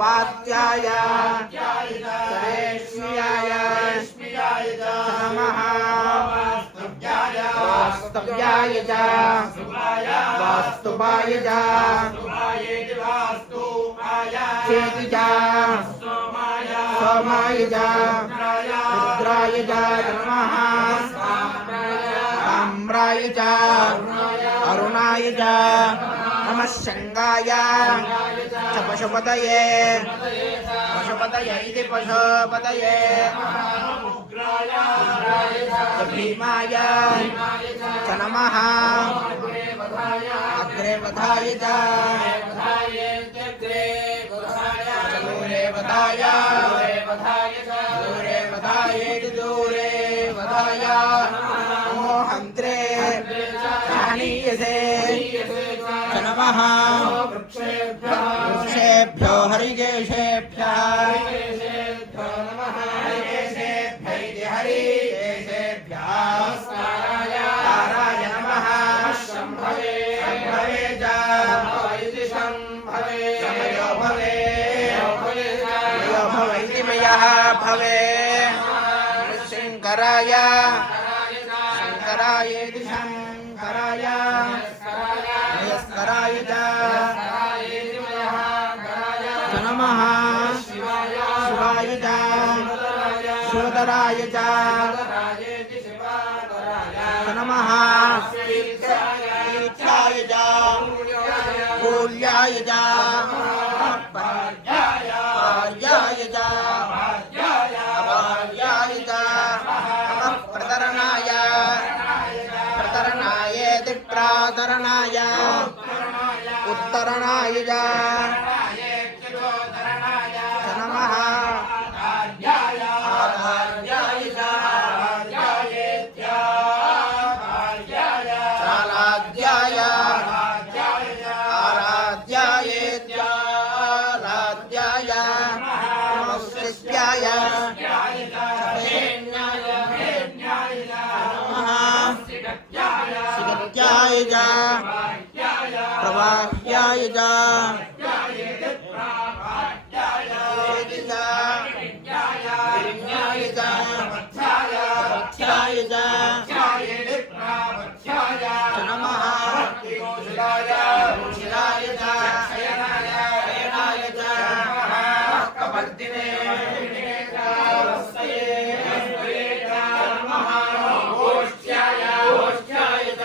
वात्याय सरेश्म्याय नमः वास्तव्याय च वास्तुवाय च चेति च सोमाय च रुद्राय च नमः ताम्राय च अरुणाय च नमः शंगाय च पशुपतये इति पशुपतये भीमाय च नमः अग्रे वधाय च दूरे वधाय दूरे वधाय नमो हन्त्रे जानीयसे च नमः वृक्षेभ्यो हरिकेशेभ्यः ताराय नमः शम्भवे च शमयो भवे इति मयः भवे शङ्कराय इति शङ्कराय मयस्कराय च नमः शिवाय च शोधराय च नमः तीर्थाय च कूल्याय च पार्याय च अपार्याय च नमः प्रतरणायेति प्रातरणाय उत्तरणाय च नमः आधार्याय च चालाद्याय आराध्यायेत्यालाद्याय नमस्कृत्याय सिगत्याय च प्रवाह्याय च नमः शिलाय च शयनाय च कपर्दिने नमः गोष्ठ्याय च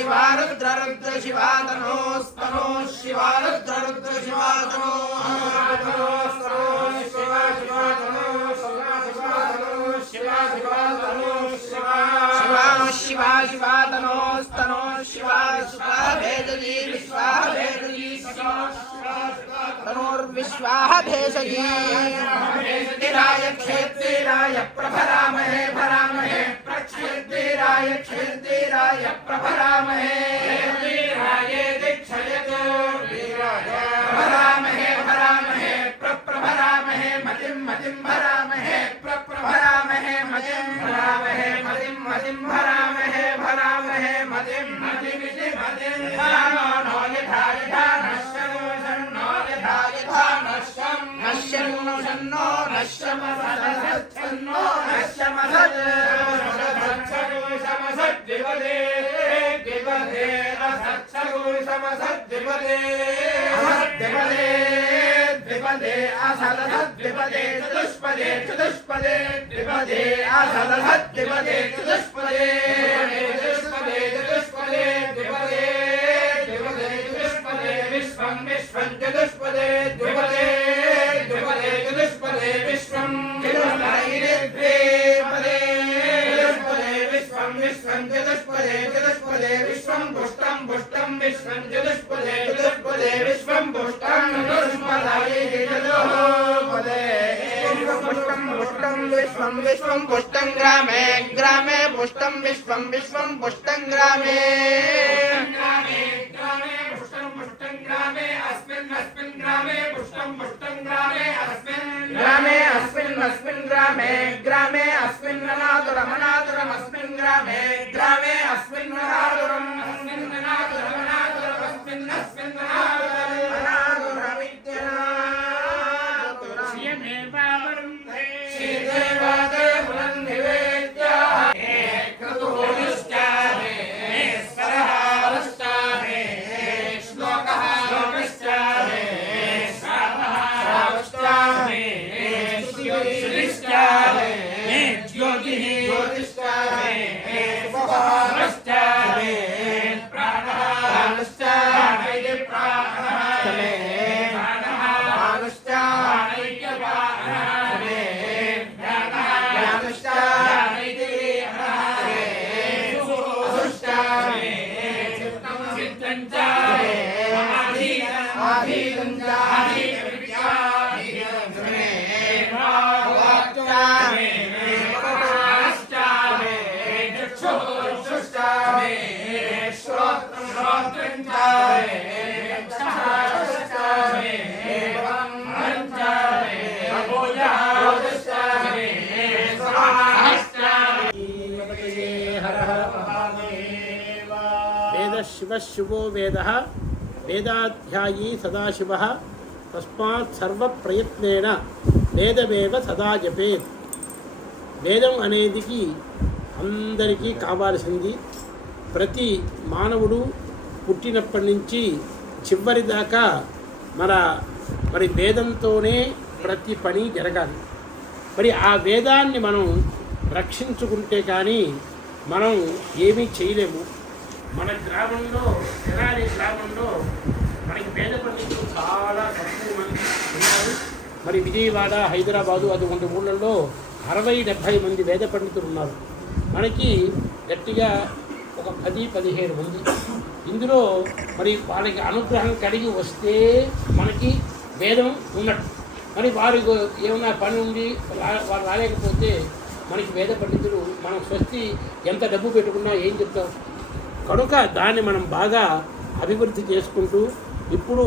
शिवा रुद्र रुद्र शिवा तनोस्तनो शिवा रुद्र रुद्र शिवा तनो शिवा शिवा तनो शिवा शिवा तनो शिवा शिवा तनोस्तनो शिवा शिवा भेदजी विश्वा भेदजी तनोर् विश्वादेशये भेषजिराय क्षेत्रीराय प्रभरामहे भरामहे प्रक्षेत्रीराय क्षेत्रीराय प्रभरामहे वीराय दीक्षयतु वीराय भरामहे भरामहे प्रभरामहे मतिं मतिं भरामहे प्रभरामहे मतिं भरामहे मतिं मतिं भरामहे भरामहे मतिं मतिमिति मतिं नो यथा यथा नश्यन्नो यथा यथा नश्यन्नो शन्नो नश्यमसच्छन्नो नश्यमसच्छगुषमसद्विपदे द्विपदे असच्छगुषमसद्विपदे असद्विपदे द्विपदे असदसद्विपदे चतुष्पदे चतुष्पदे द्विपदे असदसद्विपदे चतुष्पदे चतुष्पदे चतुष्पदे द्विपदे द्विपदे चतुष्पदे विश्वं विश्वं चतुष्पदे द्विपदे द्विपदे चतुष्पदे विश्वं चतुष्पदे द्विपदे चतुष्पदे विश्वं विश्वं चतुष्पदे चतुष्पदे विश्वं पुष्टं पुष्टं विश्वं चतुष्पदे चतुष्पदे विश्वं पुष्टं चतुष्पदे चतुष्पदे पुष्टं पुष्टं विश्वं विश्वं पुष्टं ग्रामे ग्रामे पुष्टं विश्वं विश्वं पुष्टं ग्रामे ग्रामे ग्रामे पुष्टं पुष्टं ग्रामे अस्मिन् अस्मिन् ग्रामे पुष्टं पुष्टं ग्रामे अस्मिन् ग्रामे अस्मिन् अस्मिन् ग्रामे ग्रामे अस्मिन् अनादुरम् अनादुरम् अस्मिन् ग्रामे ग्रामे अस्मिन् अनादुरम् अस्मिन् अनादुरम् अनादुरम् अस्मिन् अस्मिन् अनादुरम् अनादुरमित्यनादुरम् श्रियमेवावरुन्धे श्रीदेवादेवं निवेद्य हे क्रतुः शिवो वेदः वेदाध्यायी सदाशिवः तस्मात् सर्व प्रयत्नेन వేదమేవ సదా జపేత్. వేదం అనేదికి అందరికీ కావాల్సింది. ప్రతి మానవుడు పుట్టినప్పటి నుంచి చివరి దాకా మరి వేదంతోనే ప్రతి పని జరగాలి. మరి ఆ వేదాన్ని మనం రక్షించుకుంటే కానీ మనం ఏమీ చేయలేము. మన గ్రామంలో తెనాలి గ్రామంలో మనకి వేద పండితులు చాలా తక్కువ మంది ఉన్నారు. మరి విజయవాడ, హైదరాబాదు అటువంటి ఊళ్ళల్లో 60-70 మంది వేద పండితులు ఉన్నారు. మనకి గట్టిగా ఒక 10-15 మంది. ఇందులో మరి వాళ్ళకి అనుగ్రహం కలిగి వస్తే మనకి వేదం ఉన్నట్టు. మరి వారికి ఏమైనా పని ఉండి వారు రాలేకపోతే మనకి వేద పండితులు మనం స్వస్తి ఎంత డబ్బు పెట్టుకున్నా ఏం చెప్తాం. కనుక దాన్ని మనం బాగా అభివృద్ధి చేసుకుంటూ ఇప్పుడు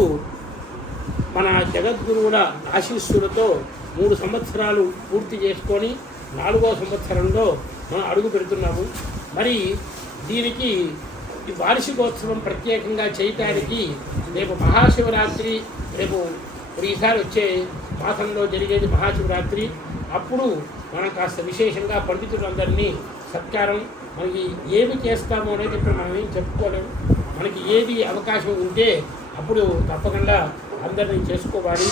మన జగద్గురువుల ఆశీస్సులతో 3 సంవత్సరాలు పూర్తి చేసుకొని 4వ సంవత్సరంలో మనం అడుగు పెడుతున్నాము. మరి దీనికి ఈ వార్షికోత్సవం ప్రత్యేకంగా చేయటానికి రేపు మహాశివరాత్రి, రేపు ఈసారి వచ్చే మాసంలో జరిగేది మహాశివరాత్రి. అప్పుడు మనం కాస్త విశేషంగా పండితులందరినీ సత్కారం, మనకి ఏమి చేస్తామో అనేది ఇప్పుడు మనం ఏం చెప్పుకోలేము. మనకి ఏది అవకాశం ఉంటే అప్పుడు తప్పకుండా అందరినీ చేసుకోవాలి.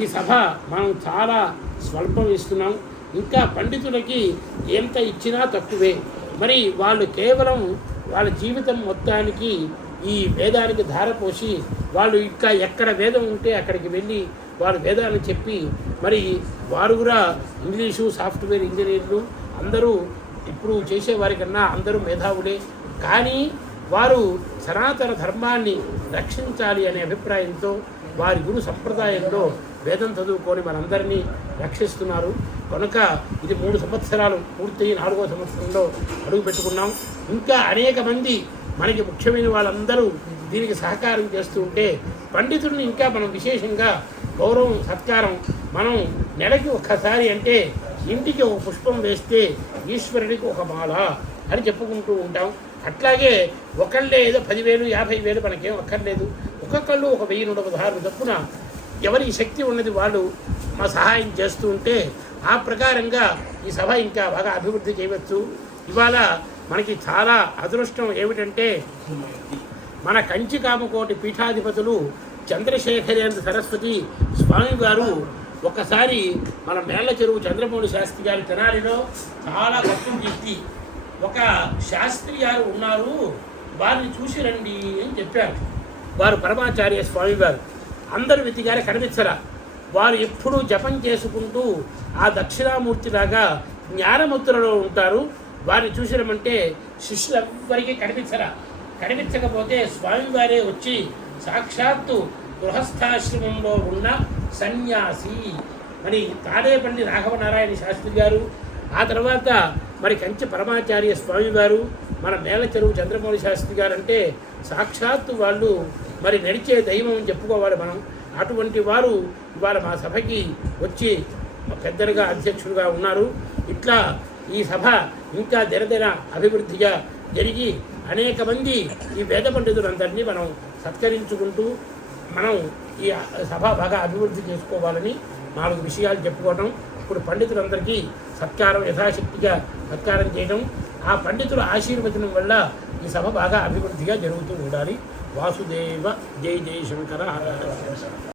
ఈ సభ మనం చాలా స్వల్పం ఇస్తున్నాం. ఇంకా పండితులకి ఎంత ఇచ్చినా తక్కువే. మరి వాళ్ళు కేవలం వాళ్ళ జీవితం మొత్తానికి ఈ వేదానికి ధారపోసి వాళ్ళు ఇంకా ఎక్కడ వేదం ఉంటే అక్కడికి వెళ్ళి వారు వేదాన్ని చెప్పి, మరి వారు కూడా ఇంగ్లీషు సాఫ్ట్వేర్ ఇంజనీర్లు అందరూ ఇప్పుడు చేసేవారికన్నా అందరూ మేధావులే. కానీ వారు సనాతన ధర్మాన్ని రక్షించాలి అనే అభిప్రాయంతో వారి గురు సంప్రదాయంలో వేదం చదువుకొని మనందరినీ రక్షిస్తున్నారు. కనుక ఇది 3 సంవత్సరాలు పూర్తయి 4వ సంవత్సరంలో అడుగు పెట్టుకున్నాం. ఇంకా అనేక మంది మనకి ముఖ్యమైన వాళ్ళందరూ దీనికి సహకారం చేస్తూ ఉంటే పండితుల్ని ఇంకా మనం విశేషంగా గౌరవం సత్కారం మనం నెలకి ఒక్కసారి అంటే ఇంటికి ఒక పుష్పం వేస్తే ఈశ్వరుడికి ఒక మాల అని చెప్పుకుంటూ ఉంటాం. అట్లాగే ఒకళ్ళే ఏదో 10,000 50,000 మనకేం అక్కర్లేదు. ఒక్కొక్కళ్ళు ఒక 1,116 తప్పున ఎవరి శక్తి ఉన్నది వాళ్ళు మా సహాయం చేస్తూ ఉంటే ఆ ప్రకారంగా ఈ సభ ఇంకా బాగా అభివృద్ధి చేయవచ్చు. ఇవాళ మనకి చాలా అదృష్టం ఏమిటంటే మన కంచి కామకోటి పీఠాధిపతులు చంద్రశేఖరేంద్ర సరస్వతి స్వామి గారు ఒకసారి మన మేళ్ల చెరువు చంద్రమౌళి శాస్త్రి గారి తెనాలిలో చాలా భక్తులు తీసి ఒక శాస్త్రి గారు ఉన్నారు వారిని చూసి రండి అని చెప్పారు. వారు పరమాచార్య స్వామి గారు. అందరు వెతిగారే కనిపించరా. వారు ఎప్పుడూ జపం చేసుకుంటూ ఆ దక్షిణామూర్తిలాగా జ్ఞానముద్రలో ఉంటారు. వారిని చూసిరమంటే శిష్యులు ఎవ్వరికీ కనిపించరా. కనిపించకపోతే స్వామివారే వచ్చి సాక్షాత్తు గృహస్థాశ్రమంలో ఉన్న సన్యాసి మరి తాడేపల్లి రాఘవనారాయణ శాస్త్రి గారు, ఆ తర్వాత మరి కంచి పరమాచార్య స్వామి గారు, మన మేళ్ల చెరువు చంద్రమౌళి శాస్త్రి గారు అంటే సాక్షాత్తు వాళ్ళు మరి నడిచే దైవం అని చెప్పుకోవాలి మనం. అటువంటి వారు ఇవాళ మా సభకి వచ్చి పెద్దలుగా అధ్యక్షులుగా ఉన్నారు. ఇట్లా ఈ సభ ఇంకా దినదిన అభివృద్ధిగా జరిగి అనేక మంది ఈ వేద పండితులందరినీ మనం సత్కరించుకుంటూ మనం ఈ సభ బాగా అభివృద్ధి చేసుకోవాలని 4 విషయాలు చెప్పుకోవటం. ఇప్పుడు పండితులందరికీ సత్కారం యథాశక్తిగా సత్కారం చేయడం, ఆ పండితుల ఆశీర్వచనం వల్ల ఈ సభ బాగా అభివృద్ధిగా జరుగుతూ ఉండాలి. వాసుదేవ జై జై శంకర హర హర.